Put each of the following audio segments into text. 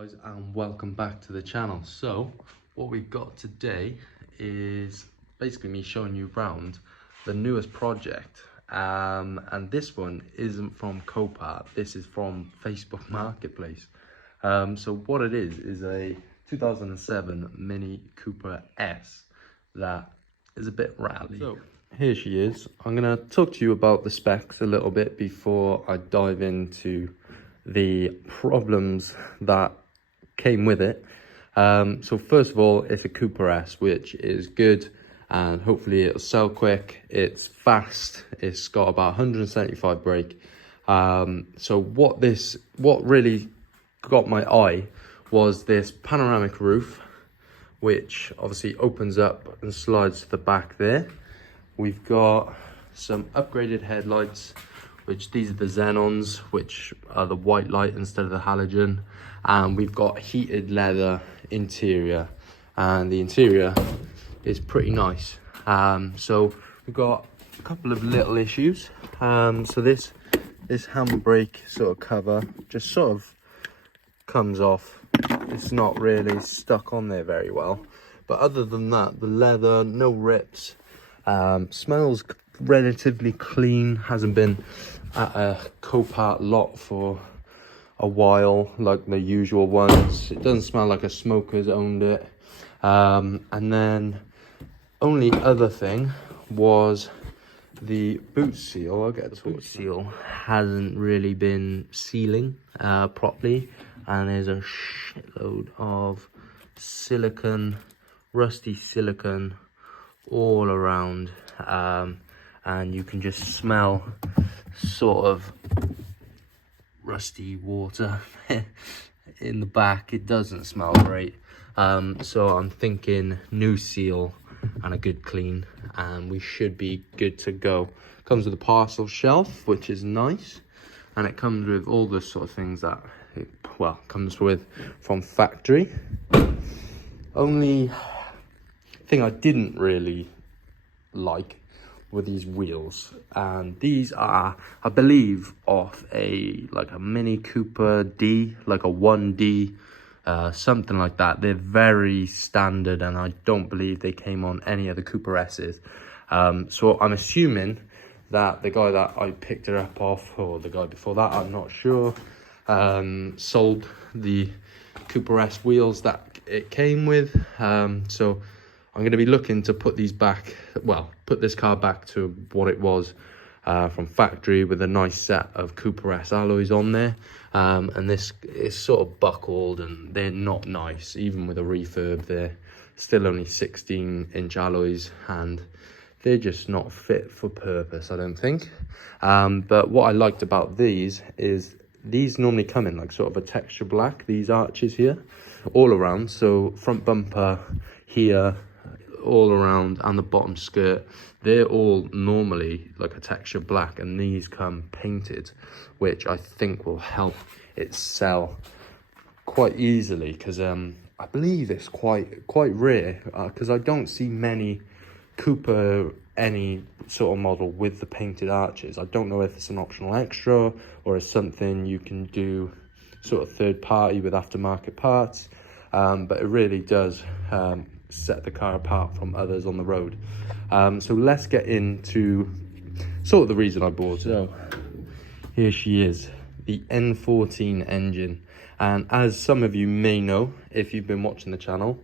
Guys, and welcome back to the channel. So what we've got today is basically me showing you around the newest project, and this one isn't from Copart, this is from Facebook Marketplace. So what it is a 2007 Mini Cooper S that is a bit rally. So here she is. I'm gonna talk to you about the specs a little bit before I dive into the problems that came with it. So first of all, it's a Cooper S, which is good, and hopefully it'll sell quick. It's fast. It's got about 175 brake. So what really got my eye was this panoramic roof, which obviously opens up and slides to the back there. We've got some upgraded headlights, which these are the Xenons, which are the white light instead of the halogen. And we've got heated leather interior, and the interior is pretty nice. So we've got a couple of little issues. So this handbrake sort of cover just sort of comes off. It's not really stuck on there very well. But other than that, the leather, no rips. Smells relatively clean. Hasn't been at a Copart lot for a while like the usual ones. It doesn't smell like a smoker's owned it. And then only other thing was the boot seal. I'll get to it. Boot seal hasn't really been sealing properly, and there's a shitload of silicone, rusty silicone all around, and you can just smell sort of rusty water in the back. It doesn't smell great. So I'm thinking new seal and a good clean, and we should be good to go. Comes with a parcel shelf, which is nice, and it comes with all the sort of things that it, well, comes with from factory. Only thing I didn't really like were these wheels, and these are, I believe, off a Mini Cooper D, like a 1D, something like that. They're very standard, and I don't believe they came on any of the Cooper S's. So I'm assuming that the guy that I picked it up off, or the guy before that, I'm not sure, sold the Cooper S wheels that it came with. So I'm going to be looking to put these back, well, put this car back to what it was from factory, with a nice set of Cooper S alloys on there. And this is sort of buckled, and they're not nice. Even with a refurb, they're still only 16-inch alloys, and they're just not fit for purpose, I don't think. But what I liked about these is these normally come in like sort of a texture black, these arches here, all around. So front bumper here, all around, and the bottom skirt, they're all normally like a texture black, and these come painted, which I think will help it sell quite easily, because I believe it's quite rare, because I don't see many Cooper any sort of model with the painted arches. I don't know if it's an optional extra or it's something you can do sort of third party with aftermarket parts, but it really does set the car apart from others on the road. So let's get into sort of the reason I bought it. So here she is, the N14 engine, and as some of you may know if you've been watching the channel,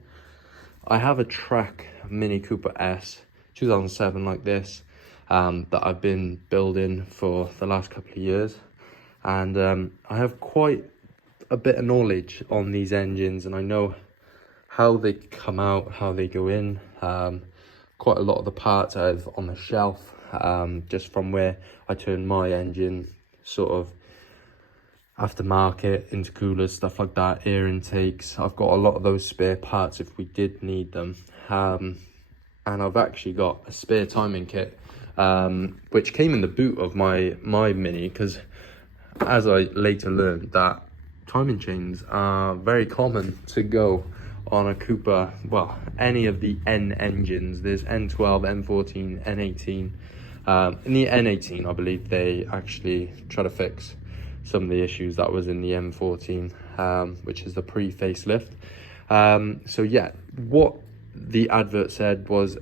I have a track Mini Cooper S 2007 like this, that I've been building for the last couple of years, and I have quite a bit of knowledge on these engines, and I know how they come out, how they go in. Quite a lot of the parts I have on the shelf, just from where I turn my engine, sort of aftermarket, intercoolers, stuff like that, air intakes. I've got a lot of those spare parts if we did need them. And I've actually got a spare timing kit, which came in the boot of my Mini, because as I later learned that timing chains are very common to go on a Cooper, well, any of the N engines. There's N12, N14, N18. In the N18, I believe they actually try to fix some of the issues that was in the M14, which is the pre-facelift. So yeah, what the advert said was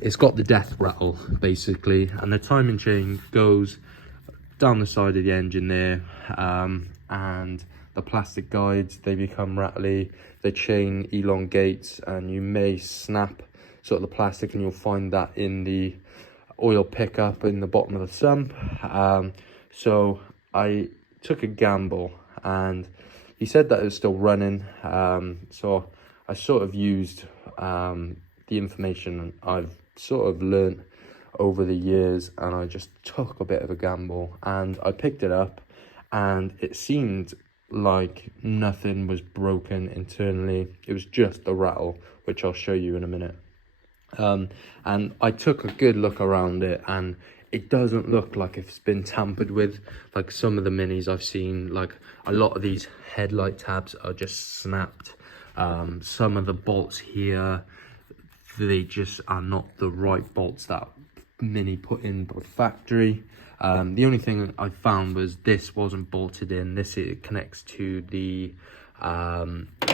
it's got the death rattle basically, and the timing chain goes down the side of the engine there, and the plastic guides, they become rattly, the chain elongates, and you may snap sort of the plastic, and you'll find that in the oil pickup in the bottom of the sump. So I took a gamble, and he said that it was still running, so I sort of used the information I've sort of learnt over the years, and I just took a bit of a gamble, and I picked it up, and it seemed like nothing was broken internally. It was just the rattle, which I'll show you in a minute. And I took a good look around it, and it doesn't look like it's been tampered with like some of the Minis I've seen. Like a lot of these headlight tabs are just snapped. Some of the bolts here, they just are not the right bolts that Mini put in by factory. The only thing I found was this wasn't bolted in. This, it connects to the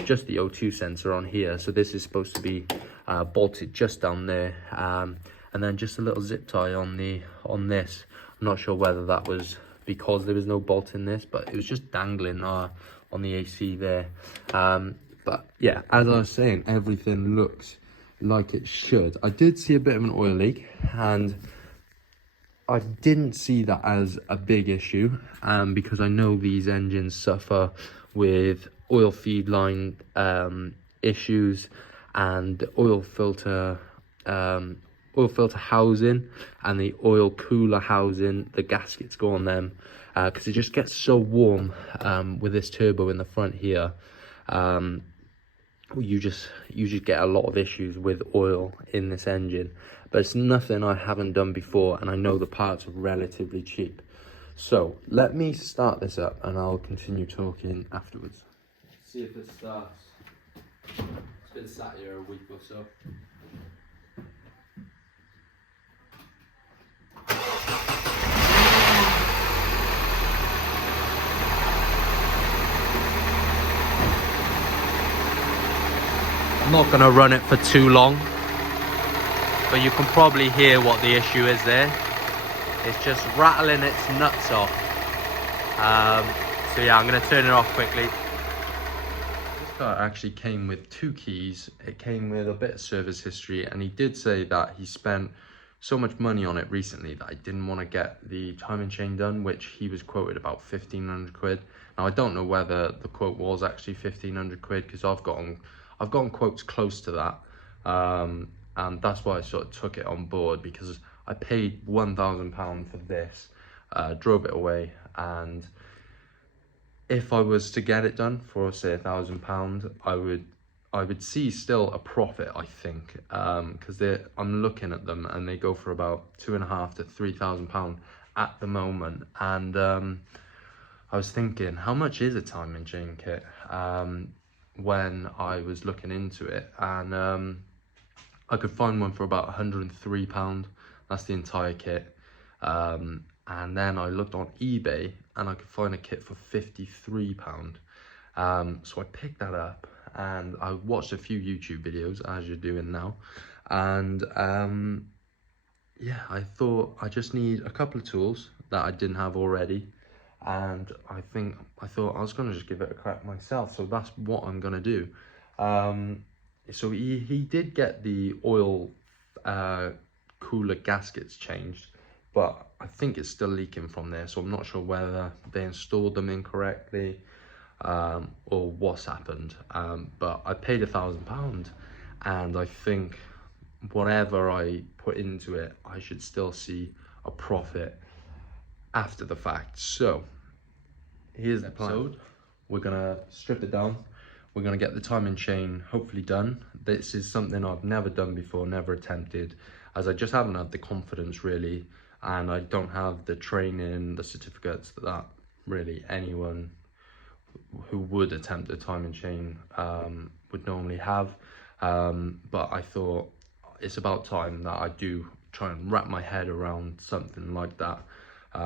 just the O2 sensor on here, so this is supposed to be bolted just down there, and then just a little zip tie on this. I'm not sure whether that was because there was no bolt in this, but it was just dangling on the AC there. But yeah, as I was saying, everything looks like it should. I did see a bit of an oil leak, and I didn't see that as a big issue, because I know these engines suffer with oil feed line issues, and the oil filter housing and the oil cooler housing, the gaskets go on them, because it just gets so warm with this turbo in the front here. You just get a lot of issues with oil in this engine, but it's nothing I haven't done before, and I know the parts are relatively cheap. So let me start this up, and I'll continue talking afterwards. See if it starts. It's been sat here a week or so. I'm not going to run it for too long, but you can probably hear what the issue is there. It's just rattling its nuts off. So yeah, I'm going to turn it off quickly. This car actually came with 2 keys. It came with a bit of service history, and he did say that he spent so much money on it recently that I didn't want to get the timing chain done, which he was quoted about 1,500 quid. Now I don't know whether the quote was actually 1,500 quid, because I've gotten quotes close to that, and that's why I sort of took it on board, because I paid £1,000 for this, drove it away, and if I was to get it done for say £1,000, I would see still a profit, I think, because I'm looking at them and they go for about £2,500 to £3,000 at the moment, and I was thinking, how much is a timing chain kit? When I was looking into it, and I could find one for about £103. That's the entire kit. And then I looked on eBay, and I could find a kit for £53. So I picked that up, and I watched a few YouTube videos, as you're doing now, and yeah, I thought I just need a couple of tools that I didn't have already, and I thought I was going to just give it a crack myself, so that's what I'm going to do. So he did get the oil cooler gaskets changed, but I think it's still leaking from there, so I'm not sure whether they installed them incorrectly or what's happened, but I paid £1,000, and I think whatever I put into it, I should still see a profit after the fact. So here's the plan. We're gonna strip it down, we're gonna get the timing chain hopefully done. This is something I've never done before, never attempted, as I just haven't had the confidence really, and I don't have the training, the certificates that really anyone who would attempt a timing chain would normally have. But I thought it's about time that I do try and wrap my head around something like that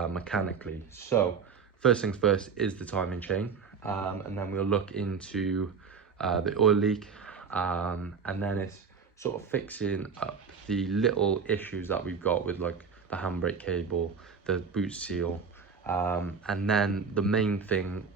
mechanically. So first things first is the timing chain, and then we'll look into the oil leak, and then it's sort of fixing up the little issues that we've got with like the handbrake cable, the boot seal, and then the main thing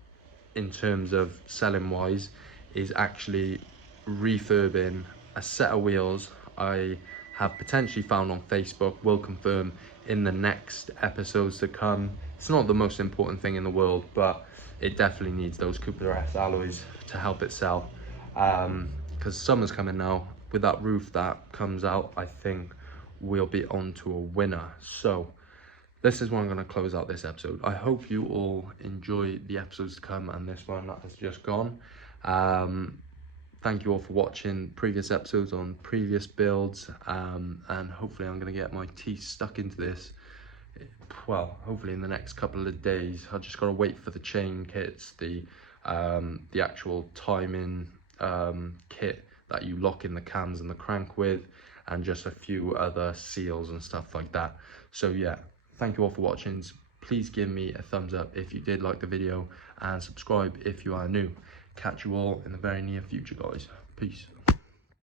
in terms of selling wise is actually refurbing a set of wheels I have potentially found on Facebook. Will confirm in the next episodes to come. It's not the most important thing in the world, but it definitely needs those Cooper S alloys to help it sell, because summer's coming now. With that roof that comes out, I think we'll be on to a winner. So this is where I'm going to close out this episode. I hope you all enjoy the episodes to come and this one that has just gone. Thank you all for watching previous episodes on previous builds, and hopefully I'm going to get my teeth stuck into this, well, hopefully in the next couple of days. I just got to wait for the chain kits, the actual timing kit that you lock in the cams and the crank with, and just a few other seals and stuff like that. So yeah, thank you all for watching. Please give me a thumbs up if you did like the video, and subscribe if you are new. Catch you all in the very near future, guys. Peace.